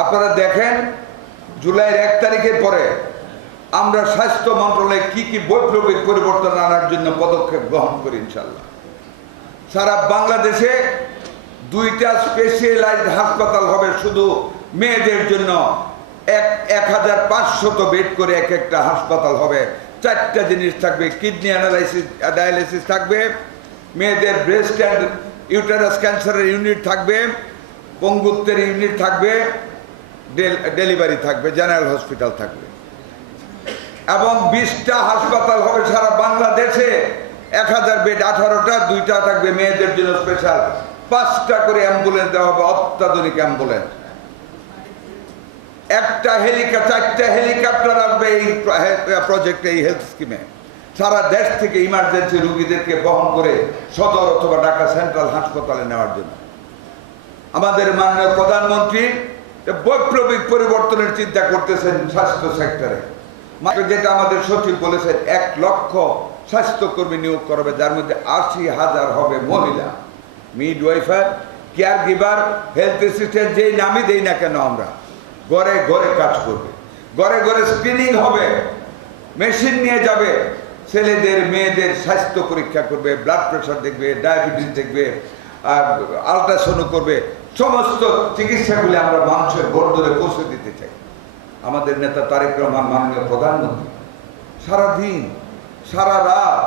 আপনারা দেখেন জুলাইয়ের 1 তারিখের পরে আমরা স্বাস্থ্য মন্ত্রণালয়ে কি বৈপ্লবিক পরিবর্তন আনার জন্য পদক্ষেপ গ্রহণ করি ইনশাল্লাহ। সারা বাংলাদেশে 2টা স্পেশালাইজড হাসপাতাল হবে শুধু মেয়েদের জন্য, 1500 বেড করে একটা হাসপাতাল হবে। 4টা জিনিস থাকবে, কিডনি ডায়ালিসিস থাকবে, মেয়েদের ব্রেস্ট অ্যান্ড ইউটেরাস ক্যান্সারের ইউনিট থাকবে, পঙ্গুত্বের ইউনিট থাকবে, ডেলিভারি থাকবে, জেনারেল হসপিটাল থাকবে এবং 20টা হাসপাতাল হবে সারা বাংলাদেশে। 1000 বেড, 18টা, 2টা থাকবে মেয়েদের জন্য স্পেশাল, 5টা করে অ্যাম্বুলেন্স দেওয়া হবে, অত্যাধুনিক অ্যাম্বুলেন্স। 4টা হেলিকপ্টার আসবে এই প্রজেক্টে, এই হেলথ স্কিমে। সারা দেশ থেকে ইমার্জেন্সি রোগীদেরকে বহন করে সদর অথবা ঢাকা সেন্ট্রাল হাসপাতালে নেওয়ার জন্য আমাদের মাননীয় প্রধানমন্ত্রী বৈপ্লবিক পরিবর্তনের চিন্তা করতেছেন স্বাস্থ্য সেক্টরে। যেটা আমাদের সচিব বলেছেন, 1 লক্ষ স্বাস্থ্যকর্মী নিয়োগ করবে, যার মধ্যে 80,000 হবে মহিলা। মিডওয়াইফার, কেয়ার গিভার, হেলথ অ্যাসিস্ট্যান্ট, যেই নামই দেই না কেন আমরা, ঘরে ঘরে কাজ করবে, ঘরে ঘরে স্ক্রিনিং হবে, মেশিন নিয়ে যাবে, ছেলেদের মেয়েদের স্বাস্থ্য পরীক্ষা করবে, ব্লাড প্রেশার দেখবে, ডায়াবেটিস দেখবে, আর আলট্রাসাউন্ড করবে। সমস্ত চিকিৎসাগুলি আমরা মানুষের ঘর ধরে পৌঁছে দিতে চাই। আমাদের নেতা তারেক রহমান মাননীয় প্রধানমন্ত্রী সারাদিন সারা রাত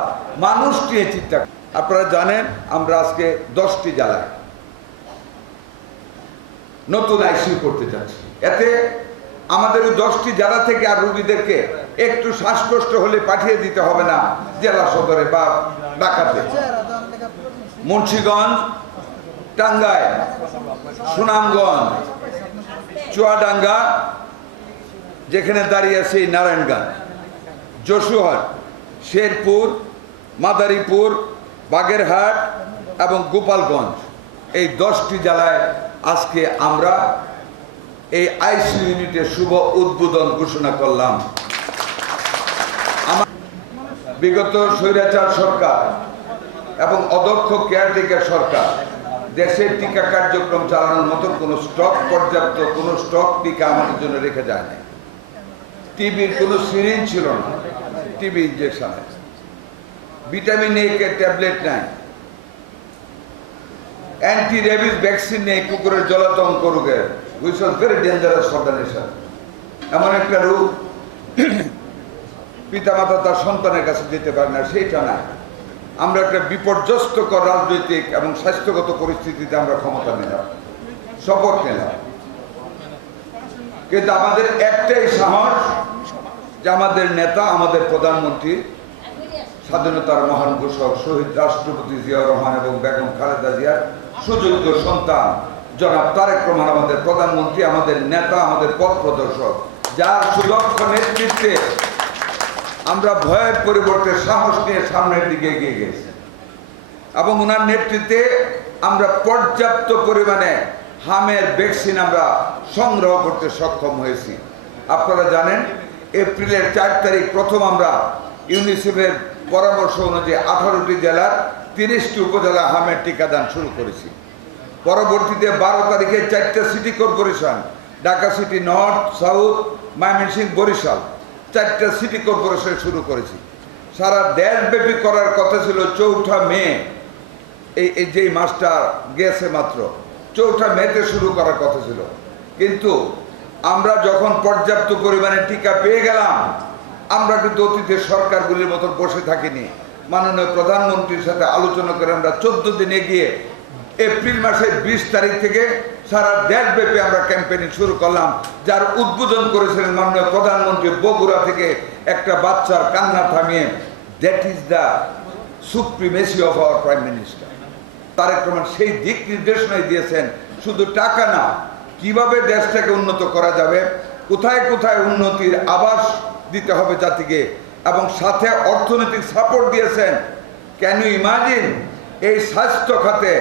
মানুষ নিয়ে চিন্তা। আপনারা জানেন আমরা আজকে 10টি জেলায় নতুন আইসিইউ করতে যাচ্ছি। এতে আমাদের 10টি জেলা থেকে আর রোগীদেরকে একটু শ্বাসকষ্ট হলে পাঠিয়ে দিতে হবে না জেলা সদরে বা ঢাকাতে। মুন্সিগঞ্জ, টাঙ্গাইল, সুনামগঞ্জ, চুয়াডাঙ্গা, যেখানে দাঁড়িয়ে আছে নারায়ণগঞ্জ, যশোর, শেরপুর, মাদারীপুর, বাগেরহাট এবং গোপালগঞ্জ, এই 10টি জেলায় আজকে আমরা এই আইসিইউ ইউনিটের শুভ উদ্বোধন ঘোষণা করলাম। বিগত স্বৈরাচার সরকার এবং অদক্ষ কেয়ারটেকার সরকার দেশের টিকা কার্যক্রম চালানোর মতো পর্যাপ্ত কোনো স্টক টিকা আমাদের জন্য রেখে যায় না। টিবির কোনো সিরিঞ্জ ছিল না, TB injection, vitamin A tablet নাই, অ্যান্টি রেবিস ভ্যাকসিন নেই কুকুরের জলাতঙ্ক রোগের, which was very dangerous for the nation. এমন একটা রোগ পিতামাতা তার সন্তানের কাছে যেতে পারে না, সেইটা নাই। আমরা একটা বিপর্যস্তকর রাজনৈতিক এবং স্বাস্থ্যগত পরিস্থিতিতে আমরা ক্ষমতা নিলাম, শপথ নিলাম, কিন্তু আমাদের একটাই সাহস যে আমাদের নেতা, আমাদের প্রধানমন্ত্রী, স্বাধীনতার মহান ঘোষক শহীদ রাষ্ট্রপতি জিয়াউর রহমান এবং বেগম খালেদা জিয়ার সুযোগ্য সন্তান জনাব তারেক রহমান আমাদের প্রধানমন্ত্রী, আমাদের নেতা, আমাদের পথ প্রদর্শক, যার সুদক্ষ নেতৃত্বে আমরা ভয়ের পরিবর্তে সাহস নিয়ে সামনের দিকে এগিয়ে গেছি এবং ওনার নেতৃত্বে আমরা পর্যাপ্ত পরিমাণে হামের ভ্যাকসিন আমরা সংগ্রহ করতে সক্ষম হয়েছি। আপনারা জানেন এপ্রিলের 4 তারিখ প্রথম আমরা ইউনিসেফের পরামর্শ অনুযায়ী 18টি জেলার 30টি উপজেলা হামের টিকাদান শুরু করেছি। পরবর্তীতে 12 তারিখে 4টা city corporation, Dhaka city north, south, Mymensingh, Barisal, 4টা সিটি কর্পোরেশন শুরু করেছি। সারা দেশব্যাপী করার কথা ছিল 4 মে, এই যেই মাসটা গেছে মাত্র 4 মেতে শুরু করার কথা ছিল, কিন্তু আমরা যখন পর্যাপ্ত পরিমাণে টিকা পেয়ে গেলাম, আমরা কিন্তু অতীতের সরকারগুলির মতো বসে থাকিনি। মাননীয় প্রধানমন্ত্রীর সাথে আলোচনা করে আমরা 14 দিন এগিয়ে এপ্রিল মাসের 20 তারিখ থেকে সারা দেশব্যাপী আমরা ক্যাম্পেইনিং শুরু করলাম, যার উদ্বোধন করেছিলেন মাননীয় প্রধানমন্ত্রী বগুড়া থেকে একটা বাচ্চার কান্না থামিয়ে। That is the supremacy of our prime minister Tarique Rahman. সেই দিক নির্দেশনাই দিয়েছেন, শুধু টাকা না, কিভাবে দেশটাকে উন্নত করা যাবে, কোথায় কোথায় উন্নতির আভাস দিতে হবে জাতিকে, এবং সাথে অর্থনৈতিক সাপোর্ট দিয়েছেন। ক্যান ইউ ইমাজিন, এই স্বাস্থ্য খাতে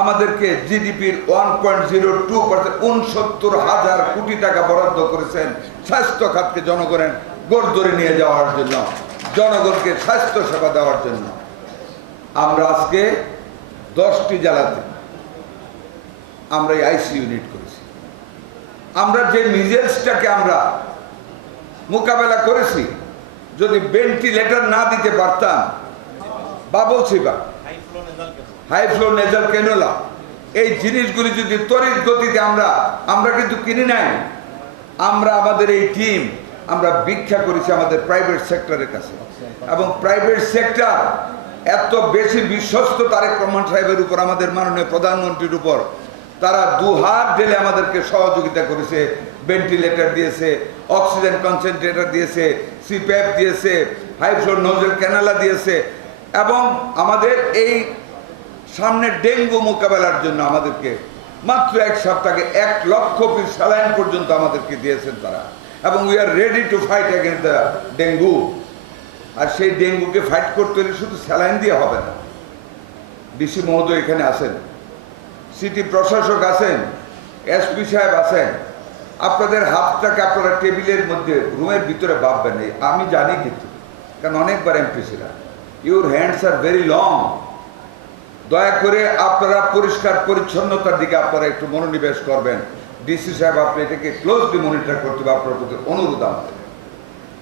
আমাদেরকে জিডিপির 1.02% 69,000 কোটি টাকা বরাদ্দ করেছেন স্বাস্থ্য খাতকে জনগণের গোড় ধরে নিয়ে যাওয়ার জন্য, জনগণকে স্বাস্থ্য সেবা দেওয়ার জন্য। আমরা আজকে 10টি জেলাতে আমরা এই আইসিইউ ইউনিট করেছি। আমরা যে মিজেলসটাকে আমরা মোকাবেলা করেছি, যদি ভেন্টিলেটর না দিতে পারতাম, বাবল সিভার, হাই ফ্লো নেজাল ক্যানুলা, এই জিনিসগুলি যদি তড়িৎ গতিতে আমরা কিন্তু কিনি নাই, আমরা আমাদের এই টিম আমরা ভিক্ষা করেছি আমাদের প্রাইভেট সেক্টরের কাছে। এবং প্রাইভেট সেক্টর এত বেশি বিশ্বস্ত তারেক রহমান সাহেবের উপর, আমাদের মাননীয় প্রধানমন্ত্রীর উপর, তারা দুহাত ঢেলে আমাদেরকে সহযোগিতা করেছে। ভেন্টিলেটর দিয়েছে, অক্সিজেন কনসেন্ট্রেটর দিয়েছে, সিপ্যাপ দিয়েছে, হাই ফ্লো নোজেল ক্যানালা দিয়েছে। এবং আমাদের এই সামনে ডেঙ্গু মোকাবেলার জন্য আমাদেরকে মাত্র 1 সপ্তাহে 1 লক্ষ পিস স্যালাইন পর্যন্ত আমাদেরকে দিয়েছেন তারা। এবং we are ready to fight against the dengue. আর সেই ডেঙ্গুকে ফাইট করতে হলে শুধু স্যালাইন দিয়ে হবে না। ডিসি মহোদয় এখানে আছেন, সিটি প্রশাসক আছেন, এসপি সাহেব আছেন। আপনাদের হাতটাকে আপনারা টেবিলের মধ্যে রুমের ভিতরে ভাববেন। আমি জানি কিন্তু, কারণ অনেকবার এমপি ছিলাম। Your hands are very long. দয়া করে আপনারা পরিষ্কার পরিচ্ছন্নতার দিকে আপনারা একটু মনোনিবেশ করবেন। ডিসি সাহেব, আপনি এটাকে ক্লোজলি মনিটর করতে হবে, আপনার প্রতি অনুরোধ আমাদের।